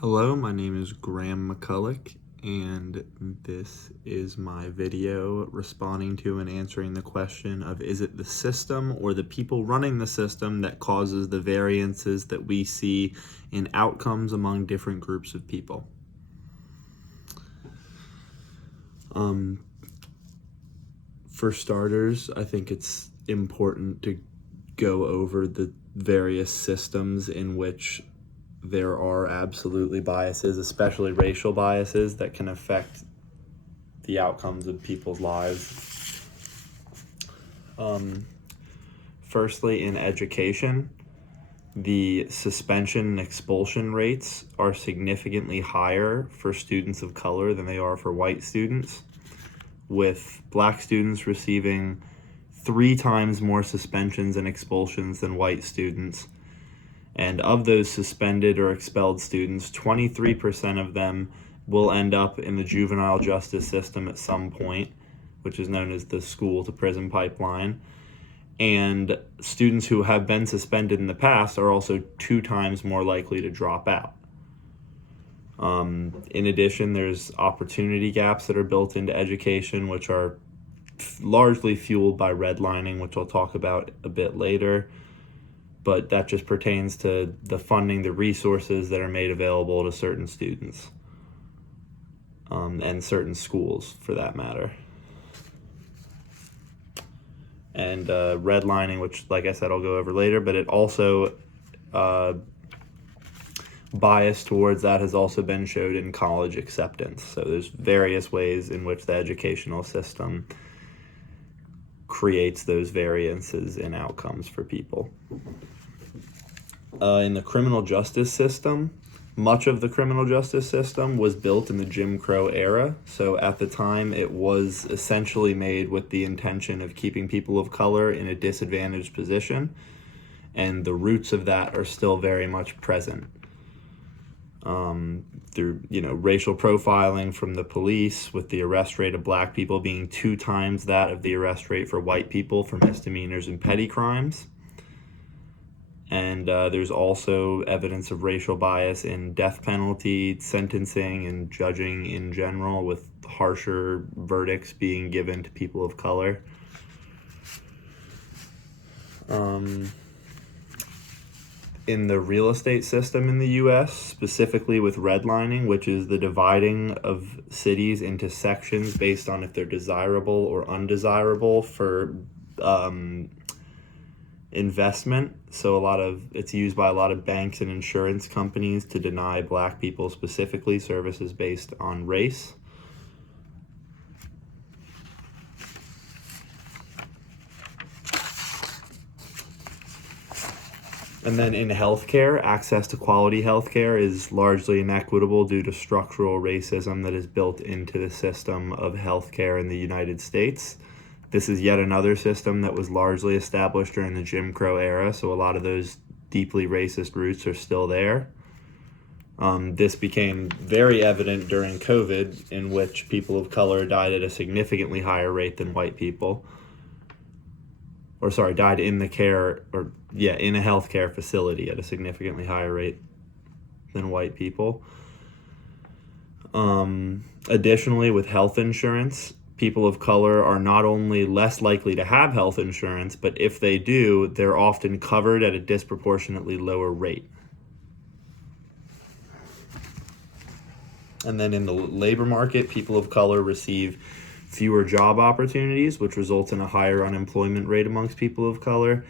Hello, my name is Graham McCulloch, and this is my video responding to and answering the question of is it the system or the people running the system that causes the variances that we see in outcomes among different groups of people? For starters, I think it's important to go over the various systems in which there are absolutely biases, especially racial biases, that can affect the outcomes of people's lives. Firstly, in education, the suspension and expulsion rates are significantly higher for students of color than they are for white students, with black students receiving 3 times more suspensions and expulsions than white students. And of those suspended or expelled students, 23% of them will end up in the juvenile justice system at some point, which is known as the school to prison pipeline. And students who have been suspended in the past are also 2 times more likely to drop out. In addition, there's opportunity gaps that are built into education, which are largely fueled by redlining, which I'll talk about a bit later. But that just pertains to the funding, the resources that are made available to certain students, and certain schools for that matter. And redlining, which, like I said, I'll go over later, but it also bias towards that has also been showed in college acceptance. So there's various ways in which the educational system creates those variances in outcomes for people. In the criminal justice system, much of the criminal justice system was built in the Jim Crow era. So at the time, it was essentially made with the intention of keeping people of color in a disadvantaged position. And the roots of that are still very much present. Through racial profiling from the police, with the arrest rate of black people being 2 times that of the arrest rate for white people for misdemeanors and petty crimes. And there's also evidence of racial bias in death penalty sentencing and judging in general, with harsher verdicts being given to people of color. In the real estate system in the U.S., specifically with redlining, which is the dividing of cities into sections based on if they're desirable or undesirable for investment. So it's used by a lot of banks and insurance companies to deny black people specifically services based on race. And then in healthcare, access to quality healthcare is largely inequitable due to structural racism that is built into the system of healthcare in the United States. This is yet another system that was largely established during the Jim Crow era, so a lot of those deeply racist roots are still there. This became very evident during COVID, in which people of color died at a significantly higher rate than white people. Died in a healthcare facility at a significantly higher rate than white people. Additionally, with health insurance, people of color are not only less likely to have health insurance, but if they do, they're often covered at a disproportionately lower rate. And then in the labor market, people of color receive fewer job opportunities, which results in a higher unemployment rate amongst people of color.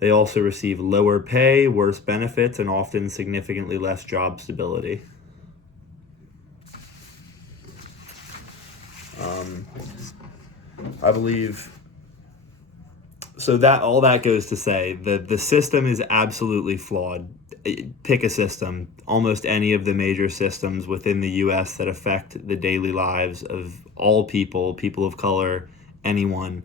They also receive lower pay, worse benefits, and often significantly less job stability. I believe so that all that goes to say that the system is absolutely flawed. Pick a system. Almost any of the major systems within the U.S. that affect the daily lives of all people of color, anyone,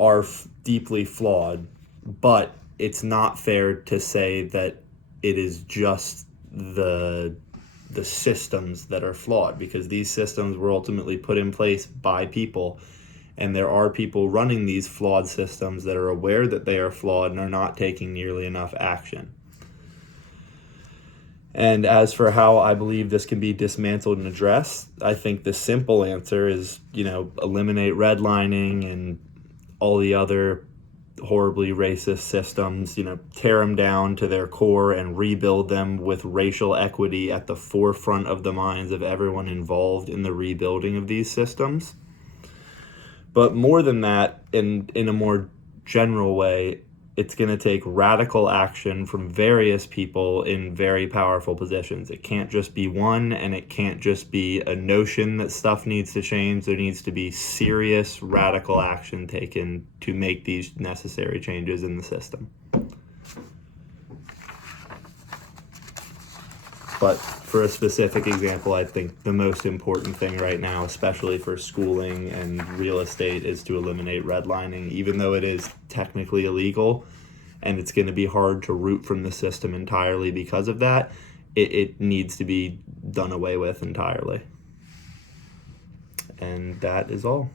are deeply flawed. But it's not fair to say that it is just the systems that are flawed, because these systems were ultimately put in place by people. And there are people running these flawed systems that are aware that they are flawed and are not taking nearly enough action. And as for how I believe this can be dismantled and addressed, I think the simple answer is, eliminate redlining and all the other horribly racist systems, tear them down to their core and rebuild them with racial equity at the forefront of the minds of everyone involved in the rebuilding of these systems. But more than that, in a more general way, it's going to take radical action from various people in very powerful positions. It can't just be one, and it can't just be a notion that stuff needs to change. There needs to be serious, radical action taken to make these necessary changes in the system. But for a specific example, I think the most important thing right now, especially for schooling and real estate, is to eliminate redlining, even though it is technically illegal and it's going to be hard to root from the system entirely because of that. It needs to be done away with entirely. And that is all.